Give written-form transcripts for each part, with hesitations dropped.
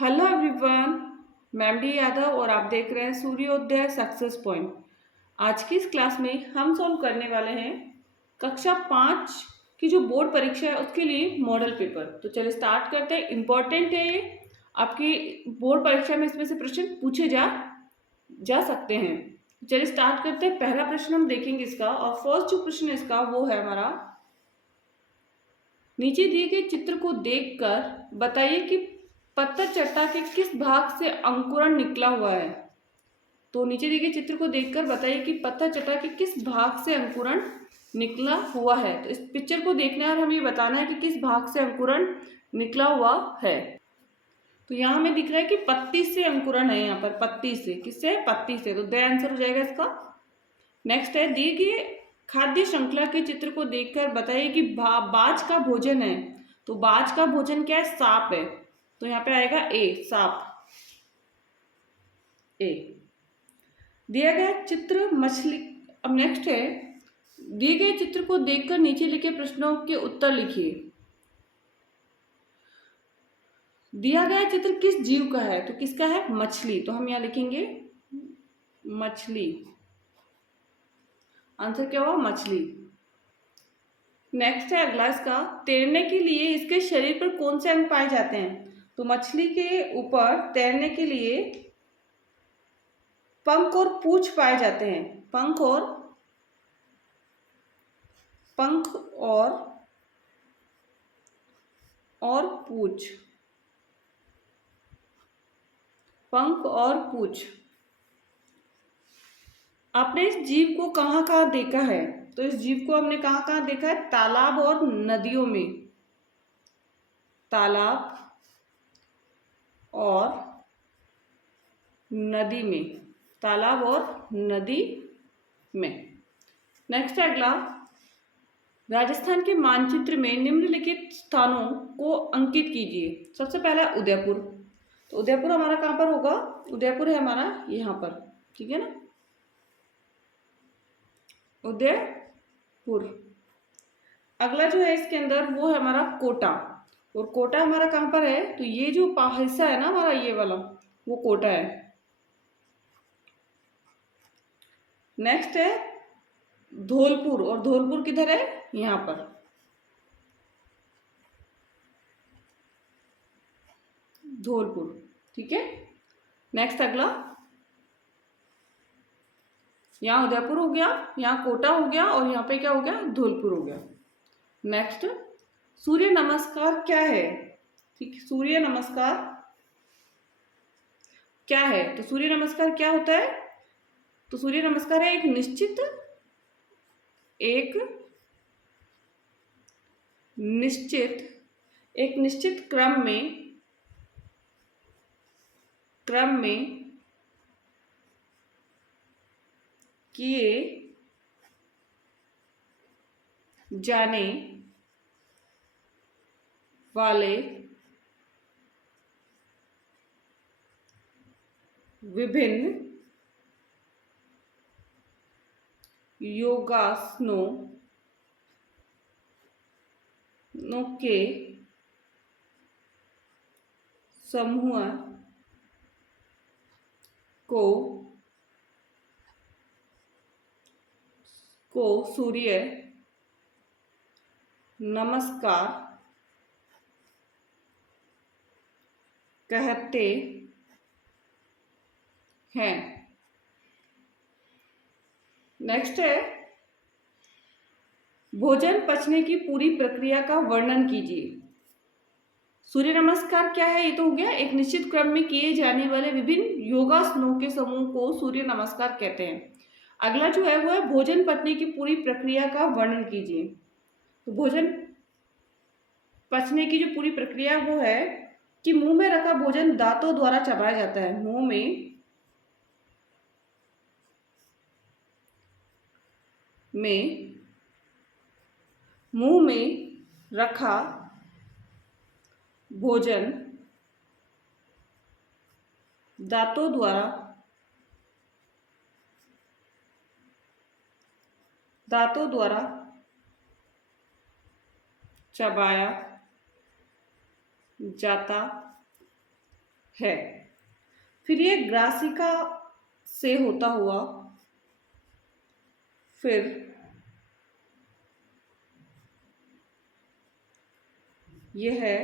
Hello everyone, मैं MD Yadav और आप देख रहे हैं सूर्योदय सक्सेस पॉइंट। आज की इस क्लास में हम सॉल्व करने वाले हैं कक्षा 5 की जो बोर्ड परीक्षा है उसके लिए मॉडल पेपर। तो चलिए स्टार्ट करते हैं। इम्पोर्टेंट है ये, आपकी बोर्ड परीक्षा में इसमें से प्रश्न पूछे जा सकते हैं। चलिए स्टार्ट करते हैं। पहला प्रश्न हम देखेंगे इसका, और फर्स्ट जो प्रश्न इसका वो है हमारा, नीचे दिए गए चित्र को देखकर बताइए कि पत्थर चट्टा के किस भाग से अंकुरण निकला हुआ है। तो नीचे दिए गए चित्र को देखकर बताइए कि पत्थर चट्टा के किस भाग से अंकुरण निकला हुआ है। तो इस पिक्चर को देखना है और हमें बताना है कि किस भाग से अंकुरण निकला हुआ है। तो यहाँ हमें दिख रहा है कि पत्ती से अंकुरण है। यहाँ पर पत्ती से, किससे? पत्ती से। तो द आंसर हो जाएगा इसका। नेक्स्ट है, दिए गए खाद्य श्रृंखला के चित्र को देखकर बताइए कि बाज का भोजन है। तो बाज का भोजन क्या है? सांप है। तो यहाँ पे आएगा ए, सांप, ए। दिया गया चित्र मछली। अब नेक्स्ट है, दिए गए चित्र को देखकर नीचे लिखे प्रश्नों के उत्तर लिखिए। दिया गया चित्र किस जीव का है? तो किसका है? मछली। तो हम यहाँ लिखेंगे मछली। आंसर क्या हुआ? मछली। नेक्स्ट है अगला इसका, तैरने के लिए इसके शरीर पर कौन से अंग पाए जाते हैं? तो मछली के ऊपर तैरने के लिए पंख और पूंछ पाए जाते हैं। पंख और पूंछ, पंख और पूंछ। आपने इस जीव को कहाँ कहाँ देखा है? तो इस जीव को हमने कहाँ कहाँ देखा है? तालाब और नदियों में। तालाब और नदी में, तालाब और नदी में। नेक्स्ट है अगला, राजस्थान के मानचित्र में निम्नलिखित स्थानों को अंकित कीजिए। सबसे पहला उदयपुर। तो उदयपुर हमारा कहाँ पर होगा? उदयपुर है हमारा यहाँ पर, ठीक है ना, उदयपुर। अगला जो है इसके अंदर वो है हमारा कोटा। और कोटा हमारा कहाँ पर है? तो ये जो हिस्सा है ना हमारा, ये वाला, वो कोटा है। नेक्स्ट है धौलपुर। और धौलपुर किधर है? यहाँ पर, धौलपुर, ठीक है। नेक्स्ट अगला, यहाँ उदयपुर हो गया, यहाँ कोटा हो गया, और यहाँ पे क्या हो गया? धौलपुर हो गया। नेक्स्ट, सूर्य नमस्कार क्या है? ठीक, सूर्य नमस्कार क्या है? तो सूर्य नमस्कार क्या होता है? तो सूर्य नमस्कार है एक निश्चित क्रम में किए जाने वाले विभिन्न योगासनों के समूह को सूर्य नमस्कार कहते हैं। नेक्स्ट है, भोजन पचने की पूरी प्रक्रिया का वर्णन कीजिए। सूर्य नमस्कार क्या है? ये तो हो गया एक निश्चित क्रम में किए जाने वाले विभिन्न योगासनों के समूह को सूर्य नमस्कार कहते हैं। अगला जो है वो है भोजन पचने की पूरी प्रक्रिया का वर्णन कीजिए। तो भोजन पचने की जो पूरी प्रक्रिया वो है कि मुंह में रखा भोजन दांतों द्वारा चबाया जाता है। मुंह में रखा भोजन दांतों द्वारा चबाया जाता है। फिर ये ग्रासिका से होता हुआ फिर यह है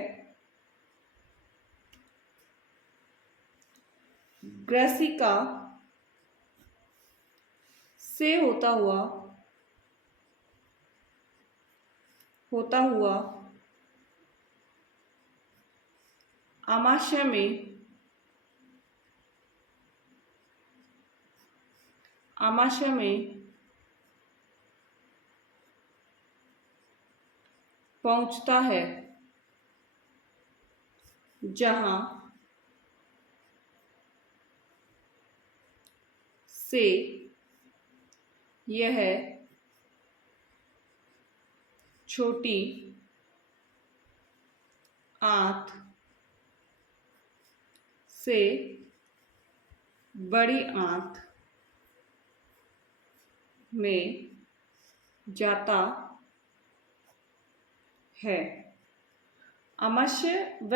ग्रासिका से होता हुआ आमाशय में पहुंचता है, जहां से यह छोटी आंत से बड़ी आंत में जाता है। आमाशय व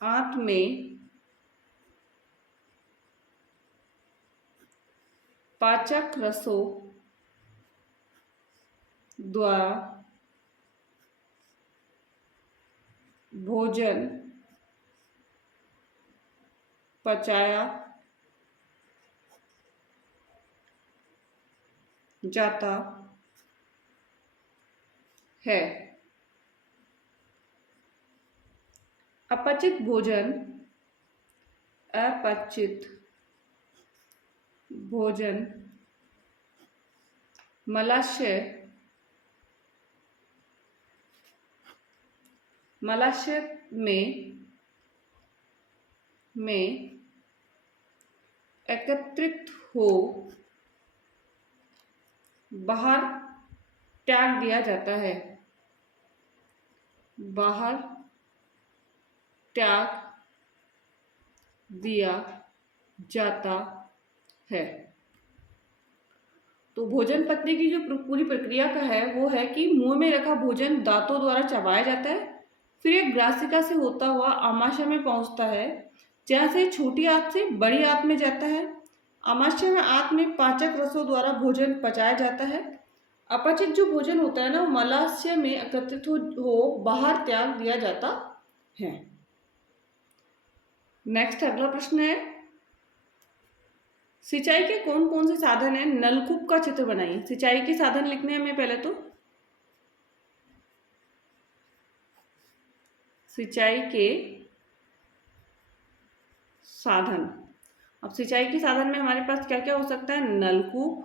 आंत में पाचक रसों द्वारा भोजन पचाया जाता है। अपचित भोजन मलाशय में एकत्रित हो बाहर त्याग दिया जाता है। तो भोजन पचने की जो पूरी प्रक्रिया का है वो है कि मुंह में रखा भोजन दांतों द्वारा चबाया जाता है, फिर एक ग्रासिका से होता हुआ आमाशय में पहुंचता है, जहां से छोटी आंत से बड़ी आंत में जाता है। आमाशय में आंत में पाचक रसों द्वारा भोजन पचाया जाता है। अपचित जो भोजन होता है ना, वो मलाशय में एकत्रित हो बाहर त्याग दिया जाता है। नेक्स्ट अगला प्रश्न है, सिंचाई के कौन कौन से साधन हैं? नलकूप का चित्र बनाइए। सिंचाई के साधन लिखने हैं हमें पहले तो। सिंचाई के साधन, अब सिंचाई के साधन में हमारे पास क्या क्या हो सकता है? नलकूप,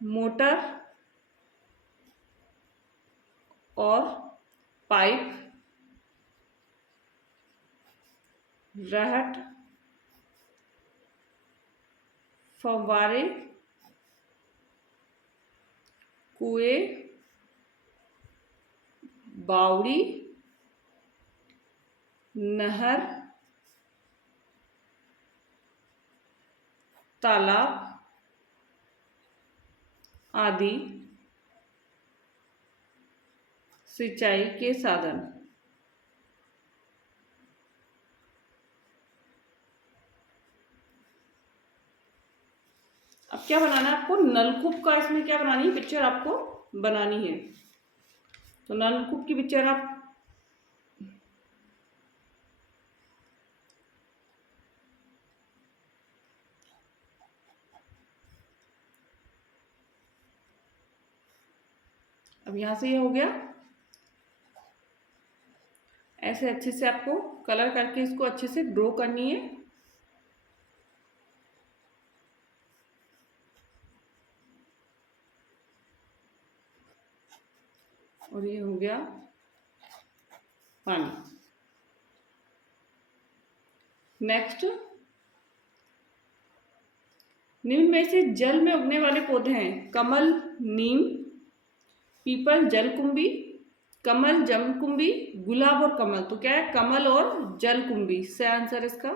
मोटर और पाइप, रहट, फव्वारे, कुएं, बावड़ी, नहर, तालाब आदि सिंचाई के साधन। अब क्या बनाना है आपको? नलकूप का इसमें क्या बनानी है? पिक्चर आपको बनानी है। तो नलकूप की पिक्चर आप अब यहां से ये हो गया। ऐसे अच्छे से आपको कलर करके इसको अच्छे से ड्रॉ करनी है। और ये हो गया पानी। नेक्स्ट, निम्न में से जल में उगने वाले पौधे हैं? कमल, नीम, पीपल, जलकुंभी, कमल, जमकुंभी, गुलाब और कमल। तो क्या है? कमल और जलकुंभी से आंसर इसका।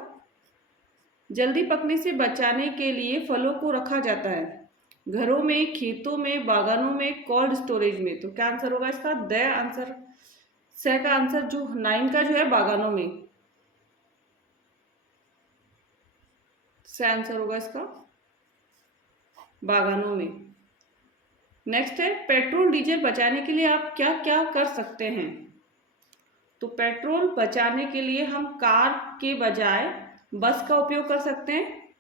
जल्दी पकने से बचाने के लिए फलों को रखा जाता है? घरों में, खेतों में, बागानों में, कोल्ड स्टोरेज में। तो क्या आंसर होगा इसका? द आंसर, स का आंसर जो 9 का जो है बागानों में, स आंसर होगा इसका बागानों में। नेक्स्ट है, पेट्रोल डीजल बचाने के लिए आप क्या क्या कर सकते हैं? तो पेट्रोल बचाने के लिए हम कार के बजाय बस का उपयोग कर सकते हैं।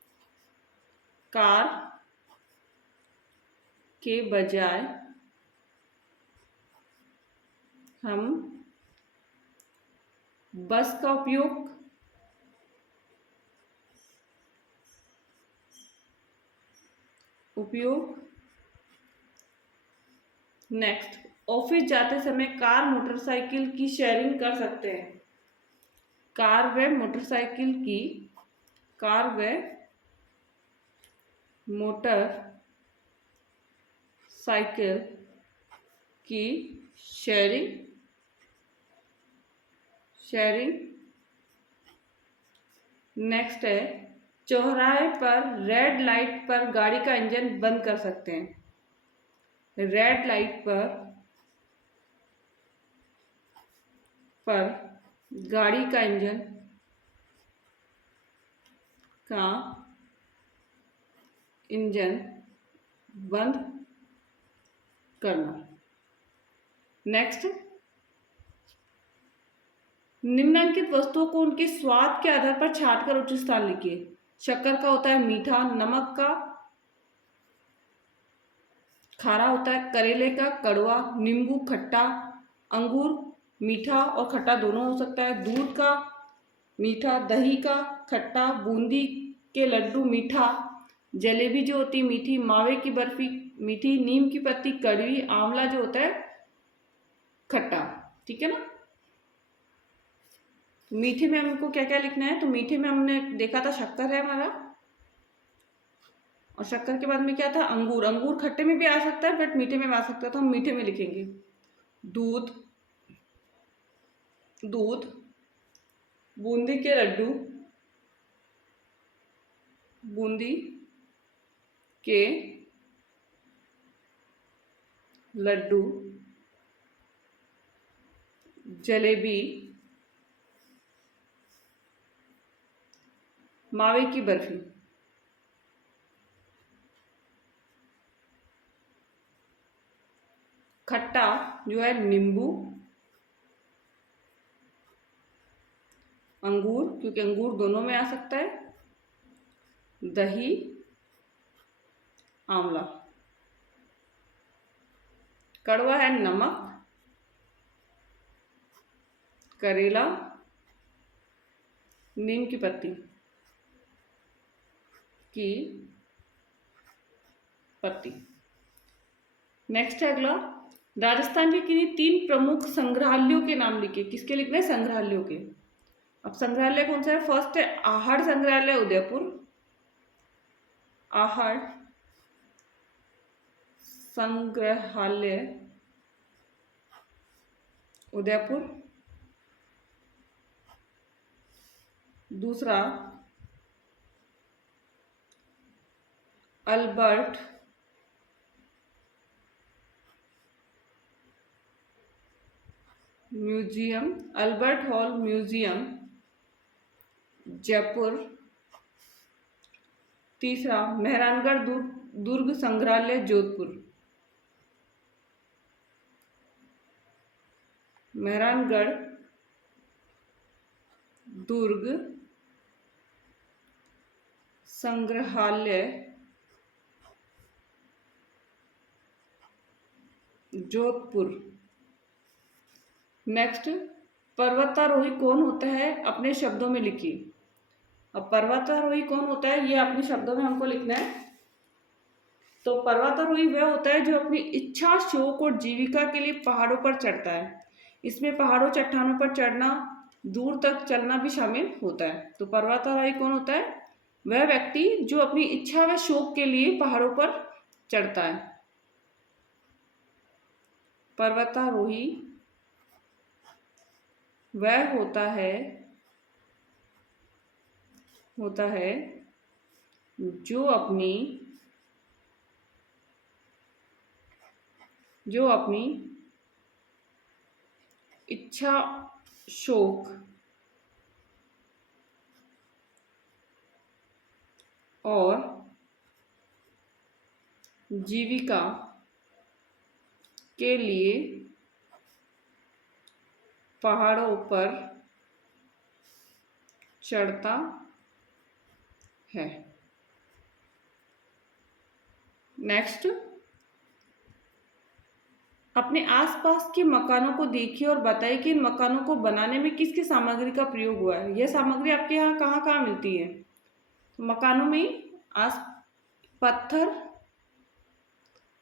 कार के बजाय हम बस का उपयोग। नेक्स्ट, ऑफिस जाते समय कार मोटरसाइकिल की शेयरिंग कर सकते हैं। कार व मोटरसाइकिल की शेयरिंग। नेक्स्ट है, चौराहे पर रेड लाइट पर गाड़ी का इंजन बंद कर सकते हैं। रेड लाइट पर गाड़ी का इंजन बंद करना। नेक्स्ट, निम्नलिखित वस्तुओं को उनके स्वाद के आधार पर छांटकर उचित स्थान लिखिए। शक्कर का होता है मीठा, नमक का खारा होता है, करेले का कड़वा, नींबू खट्टा, अंगूर मीठा और खट्टा दोनों हो सकता है, दूध का मीठा, दही का खट्टा, बूंदी के लड्डू मीठा, जलेबी जो होती है मीठी, मावे की बर्फी मीठी, नीम की पत्ती कड़वी, आंवला जो होता है खट्टा। ठीक है ना? मीठे में हमको क्या क्या लिखना है? तो मीठे में हमने देखा था शक्कर है हमारा, और शक्कर के बाद में क्या था? अंगूर। अंगूर खट्टे में भी आ सकता है बट मीठे में भी आ सकता है, तो हम मीठे में लिखेंगे। दूध, बूंदी के लड्डू, बूंदी के लड्डू, जलेबी, मावे की बर्फी। खट्टा जो है नींबू, अंगूर क्योंकि अंगूर दोनों में आ सकता है, दही, आंवला। कड़वा है नमक, करेला, नीम की पत्ती नेक्स्ट है अगला, राजस्थान के किन्हीं 3 प्रमुख संग्रहालयों के नाम लिखिए। किसके लिखने हैं? संग्रहालयों के। अब संग्रहालय कौन सा है? फर्स्ट है आहड़ संग्रहालय उदयपुर, आहड़ संग्रहालय उदयपुर। दूसरा अल्बर्ट हॉल म्यूजियम जयपुर। तीसरा मेहरानगढ़ दुर्ग संग्रहालय जोधपुर। मेहरानगढ़ दुर्ग संग्रहालय जोधपुर। नेक्स्ट, पर्वतारोही कौन होता है? अपने शब्दों में लिखिए। अब पर्वतारोही कौन होता है ये अपने शब्दों में हमको लिखना है। तो पर्वतारोही वह होता है जो अपनी इच्छा, शौक और जीविका के लिए पहाड़ों पर चढ़ता है। इसमें पहाड़ों, चट्टानों पर चढ़ना, दूर तक चलना भी शामिल होता है। तो पर्वतारोही कौन होता है? वह व्यक्ति जो अपनी इच्छा व शौक के लिए पहाड़ों पर चढ़ता है। पर्वतारोही वह होता है जो अपनी जो अपनी इच्छा, शौक और जीविका के लिए पहाड़ों पर चढ़ता है। नेक्स्ट, अपने आसपास के मकानों को देखिए और बताइए कि इन मकानों को बनाने में किस किस सामग्री का प्रयोग हुआ है। यह सामग्री आपके यहाँ कहाँ कहाँ मिलती है? मकानों में आस पत्थर,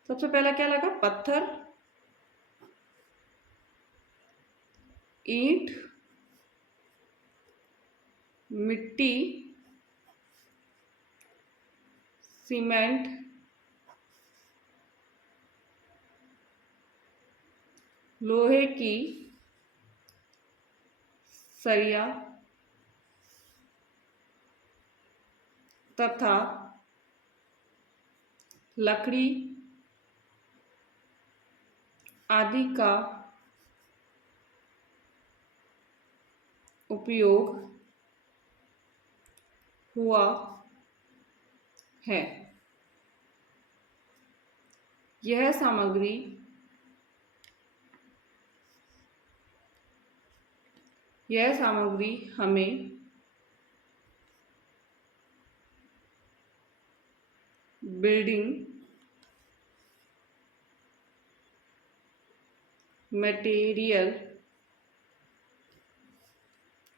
सबसे पहला क्या लगा? पत्थर, ईंट, मिट्टी, सीमेंट, लोहे की सरिया तथा लकड़ी आदि का उपयोग हुआ है। यह सामग्री हमें बिल्डिंग मटेरियल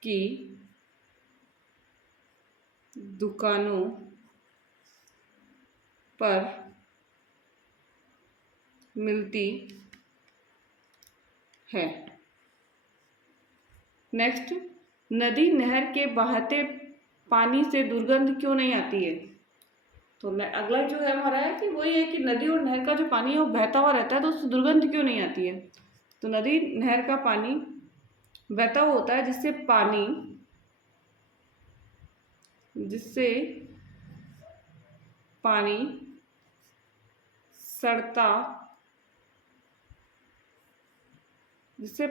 की दुकानों पर मिलती है। नेक्स्ट, नदी नहर के बहते पानी से दुर्गंध क्यों नहीं आती है? तो अगला जो है हमारा है कि वही है कि नदी और नहर का जो पानी है वो बहता हुआ रहता है, तो उससे दुर्गंध क्यों नहीं आती है? तो नदी नहर का पानी बहता हुआ होता है जिससे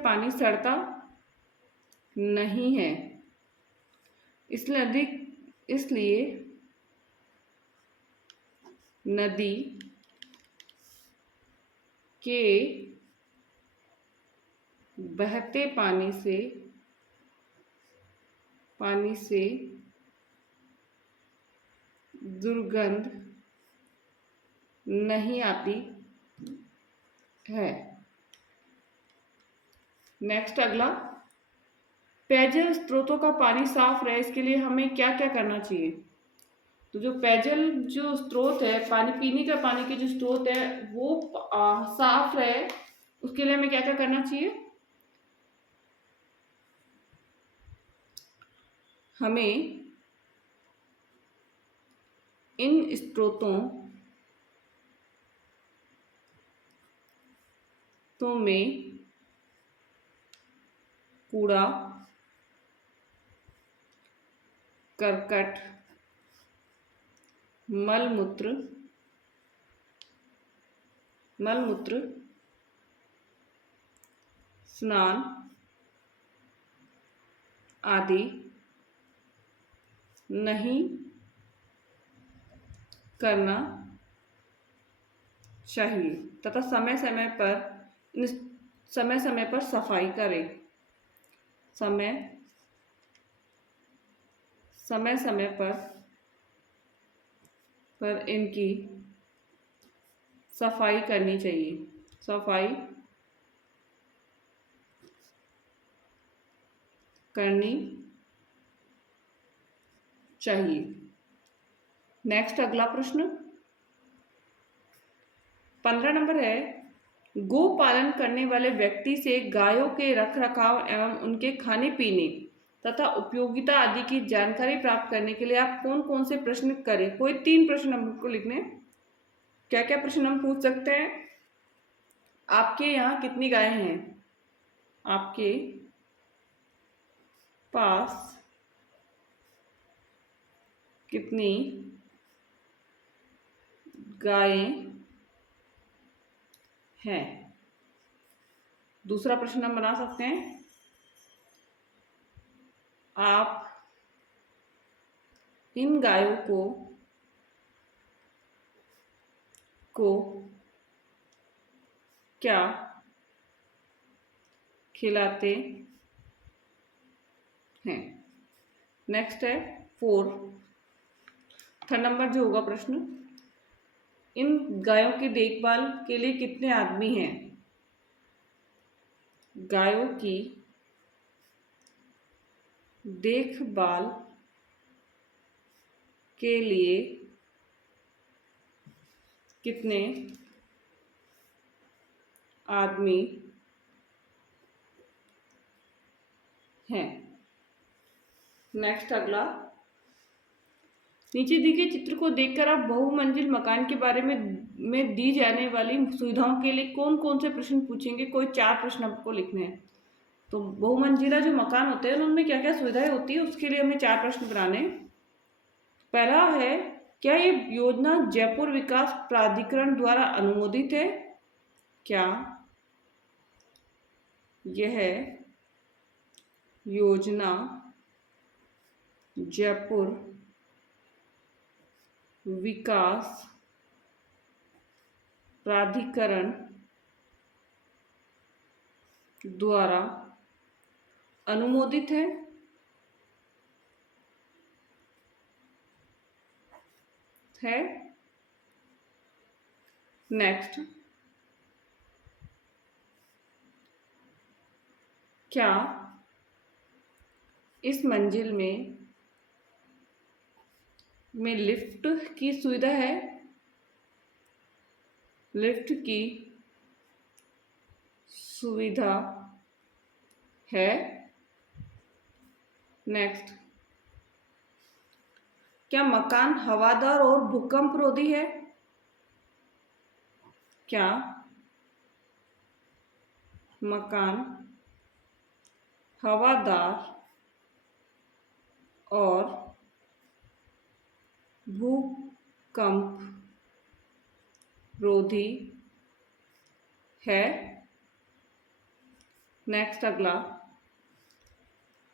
पानी सड़ता नहीं है। इसलिए नदी के बहते पानी से दुर्गंध नहीं आती है। नेक्स्ट, अगला, पेयजल स्रोतों का पानी साफ रहे इसके लिए हमें क्या क्या करना चाहिए? तो जो पेयजल जो स्रोत है, पानी पीने का पानी के जो स्रोत है वो साफ रहे, उसके लिए हमें क्या क्या करना चाहिए? हमें इन स्रोतों में कूड़ा करकट, मलमूत्र स्नान आदि नहीं करना चाहिए तथा समय समय पर सफाई करें। समय पर इनकी सफाई करनी चाहिए। नेक्स्ट, अगला प्रश्न 15 नंबर है, गो पालन करने वाले व्यक्ति से गायों के रखरखाव एवं उनके खाने पीने तथा उपयोगिता आदि की जानकारी प्राप्त करने के लिए आप कौन कौन से प्रश्न करें? कोई 3 प्रश्न हमको लिखने। क्या क्या प्रश्न हम पूछ सकते हैं? आपके यहाँ कितनी गायें हैं? आपके पास कितनी गायें हैं। दूसरा प्रश्न हम बना सकते हैं, आप इन गायों को क्या खिलाते हैं। नेक्स्ट है 4, थर्ड नंबर जो होगा प्रश्न, इन गायों की देखभाल के लिए कितने आदमी हैं। गायों की देखभाल के लिए कितने आदमी हैं। नेक्स्ट अगला, नीचे दिए गए चित्र को देखकर आप बहुमंजिल मकान के बारे में दी जाने वाली सुविधाओं के लिए कौन कौन से प्रश्न पूछेंगे। कोई 4 प्रश्न आपको लिखने हैं। तो बहुमंजिला जो मकान होते हैं उनमें क्या क्या सुविधाएं होती है, उसके लिए हमें 4 प्रश्न बनाने। पहला है, क्या ये योजना जयपुर विकास प्राधिकरण द्वारा अनुमोदित है। क्या यह योजना जयपुर विकास प्राधिकरण द्वारा अनुमोदित है। नेक्स्ट, क्या इस मंजिल में लिफ्ट की सुविधा है। लिफ्ट की सुविधा है। नेक्स्ट, क्या मकान हवादार और भूकंप रोधी है। क्या मकान हवादार और भूकंप रोधी है। नेक्स्ट अगला,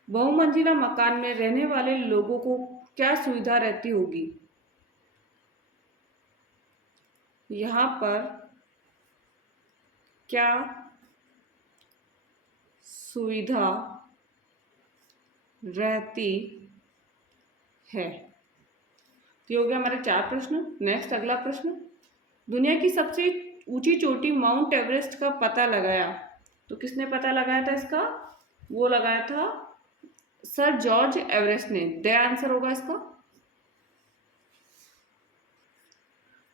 बहुमंजिला मकान में रहने वाले लोगों को क्या सुविधा रहती होगी। यहाँ पर क्या सुविधा रहती है। तो ये हो गया हमारे 4 प्रश्न। नेक्स्ट अगला प्रश्न, दुनिया की सबसे ऊंची चोटी माउंट एवरेस्ट का पता लगाया। तो किसने पता लगाया था इसका, वो लगाया था सर जॉर्ज एवरेस्ट ने। द आंसर होगा इसका।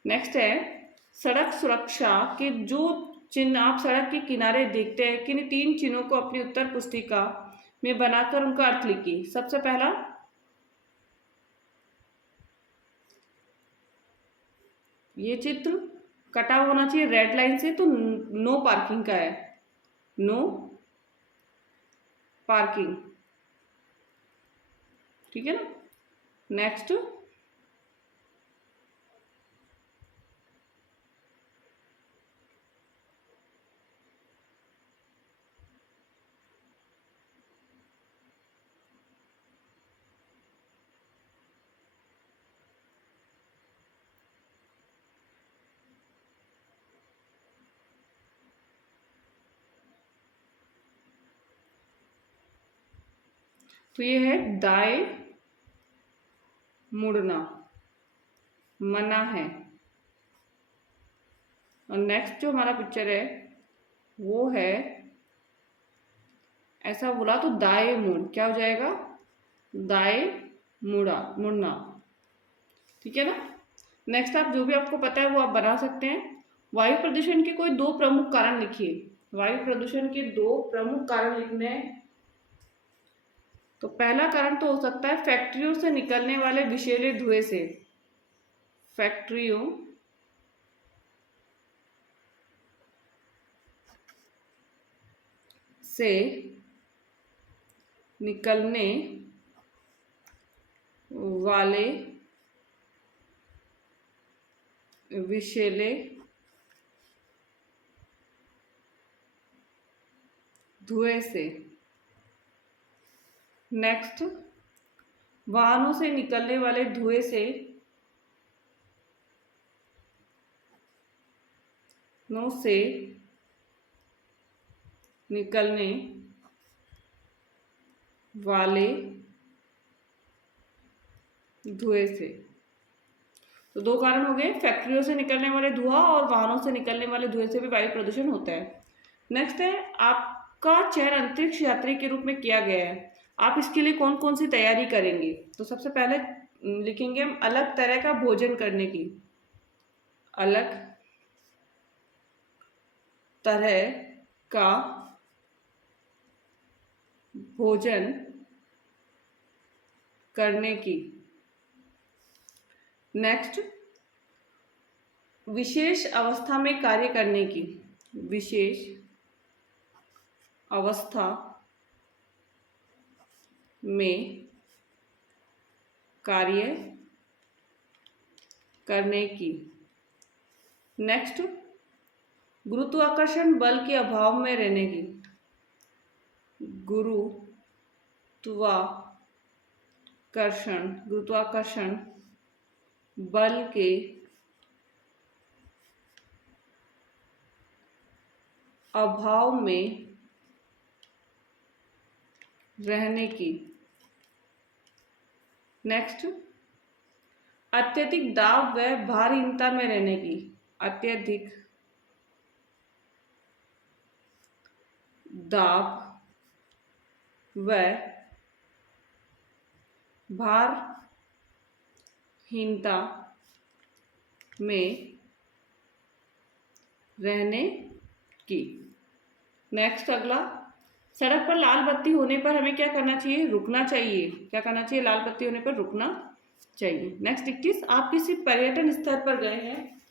नेक्स्ट है, सड़क सुरक्षा के जो चिन्ह आप सड़क के किनारे देखते हैं, किन 3 चिन्हों को अपनी उत्तर पुस्तिका में बनाकर उनका अर्थ लिखिए। सबसे पहला, ये चित्र कटा होना चाहिए रेड लाइन से, तो नो पार्किंग का है। नो पार्किंग, ठीक है ना। नेक्स्ट, तो ये है दाएं मुड़ना मना है। और नेक्स्ट जो हमारा पिक्चर है वो है, ऐसा बोला तो दाएं मुड़, क्या हो जाएगा, दाएं मुड़ना, ठीक है ना। नेक्स्ट, आप जो भी आपको पता है वो आप बना सकते हैं। वायु प्रदूषण के कोई 2 प्रमुख कारण लिखिए। वायु प्रदूषण के 2 प्रमुख कारण लिखने हैं। तो पहला कारण तो हो सकता है फैक्ट्रियों से निकलने वाले विषैले धुएं से। फैक्ट्रियों से निकलने वाले विषैले धुएं से। नेक्स्ट, वाहनों से निकलने वाले धुएं से निकलने वाले धुएं से। तो दो कारण हो गए, फैक्ट्रियों से निकलने वाले धुआं और वाहनों से निकलने वाले धुएं से भी वायु प्रदूषण होता है। नेक्स्ट है, आपका चयन अंतरिक्ष यात्री के रूप में किया गया है, आप इसके लिए कौन कौन सी तैयारी करेंगे। तो सबसे पहले लिखेंगे हम अलग तरह का भोजन करने की, अलग तरह का भोजन करने की। नेक्स्ट, विशेष अवस्था में कार्य करने की, विशेष अवस्था में कार्य करने की। नेक्स्ट, गुरुत्वाकर्षण बल के अभाव में रहने की, गुरुत्वाकर्षण बल के अभाव में रहने की। नेक्स्ट, अत्यधिक दाब व भारहीनता में रहने की, अत्यधिक दाब व भारहीनता में रहने की। नेक्स्ट, अगला, सड़क पर लाल बत्ती होने पर हमें क्या करना चाहिए, रुकना चाहिए। क्या करना चाहिए, लाल बत्ती होने पर रुकना चाहिए। नेक्स्ट 21, आप किसी पर्यटन स्थल पर गए हैं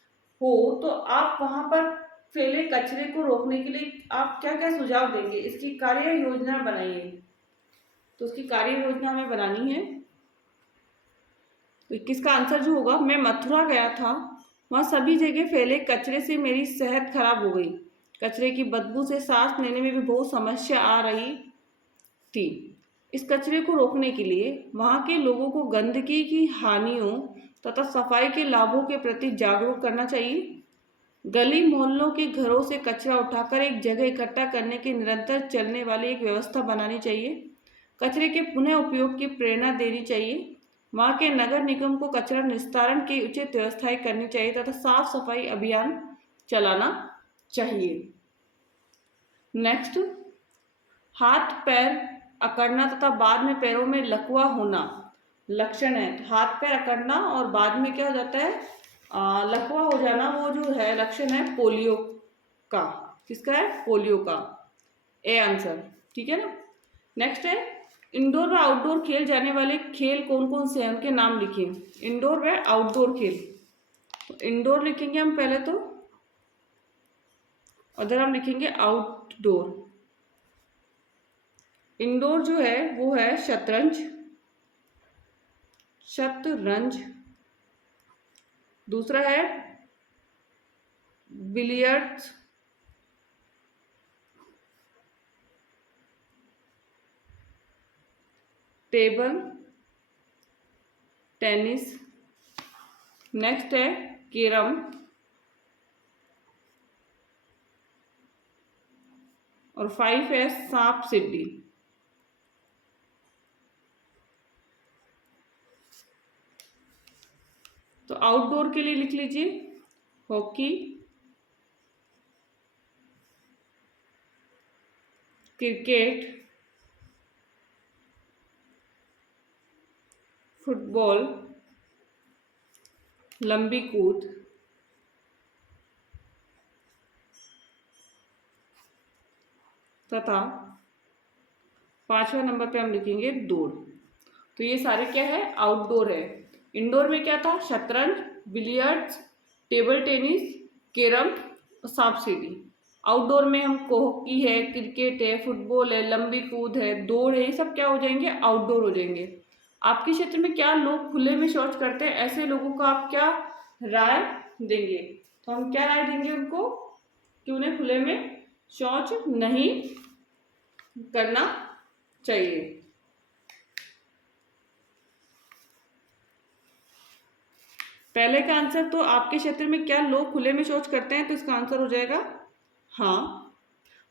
हो तो आप वहां पर फैले कचरे को रोकने के लिए आप क्या क्या सुझाव देंगे, इसकी कार्य योजना बनाइए। तो उसकी कार्य योजना हमें बनानी है। तो 21 का आंसर जो होगा, मैं मथुरा गया था, वहाँ सभी जगह फैले कचरे से मेरी सेहत खराब हो गई, कचरे की बदबू से सांस लेने में भी बहुत समस्या आ रही थी। इस कचरे को रोकने के लिए वहाँ के लोगों को गंदगी की हानियों तथा सफाई के लाभों के प्रति जागरूक करना चाहिए। गली मोहल्लों के घरों से कचरा उठाकर एक जगह इकट्ठा करने की निरंतर चलने वाली एक व्यवस्था बनानी चाहिए। कचरे के पुनः उपयोग की प्रेरणा देनी चाहिए। वहाँ के नगर निगम को कचरा निस्तारण की उचित व्यवस्थाएं करनी चाहिए तथा साफ सफाई अभियान चलाना चाहिए। नेक्स्ट, हाथ पैर अकड़ना तथा बाद में पैरों में लकवा होना लक्षण है। तो हाथ पैर अकड़ना और बाद में क्या हो जाता है, लकवा हो जाना, वो जो है लक्षण है पोलियो का। किसका है, पोलियो का। ए आंसर, ठीक है ना। नेक्स्ट है, इंडोर व आउटडोर खेल जाने वाले खेल कौन कौन से हैं, उनके नाम लिखिए। इंडोर व आउटडोर खेल। तो इंडोर लिखेंगे हम पहले, तो अदर हम लिखेंगे आउटडोर। इंडोर जो है वो है शतरंज, दूसरा है बिलियर्ड्स, टेबल टेनिस। नेक्स्ट है कैरम, और 5 है सांप सीढ़ी। तो आउटडोर के लिए लिख लीजिए हॉकी, क्रिकेट, फुटबॉल, लंबी कूद, तथा 5वें नंबर पे हम लिखेंगे दौड़। तो ये सारे क्या है, आउटडोर है। इंडोर में क्या था, शतरंज, बिलियर्ड्स, टेबल टेनिस, कैरम और सांप सीढ़ी। आउटडोर में हमको हॉकी है, क्रिकेट है, फुटबॉल है, लंबी कूद है, दौड़ है, ये सब क्या हो जाएंगे, आउटडोर हो जाएंगे। आपके क्षेत्र में क्या लोग खुले में शौच करते हैं, ऐसे लोगों का आप क्या राय देंगे। तो हम क्या राय देंगे उनको कि उन्हें खुले में शौच नहीं करना चाहिए। पहले का आंसर तो आपके क्षेत्र में क्या लोग खुले में शौच करते हैं, तो इसका आंसर हो जाएगा हाँ।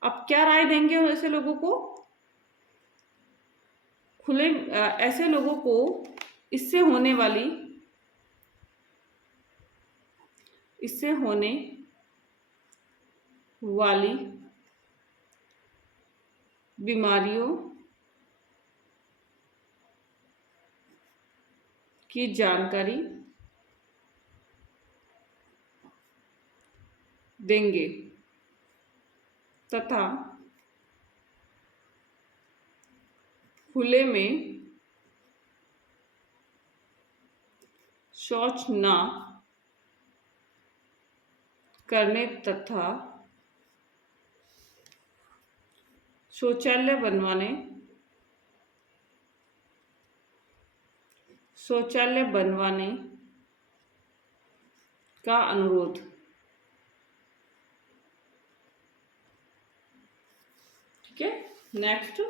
अब क्या राय देंगे ऐसे लोगों को, ऐसे लोगों को इससे होने वाली बीमारियों की जानकारी देंगे तथा खुले में शौच न करने तथा शौचालय बनवाने का अनुरोध। ठीक है, नेक्स्ट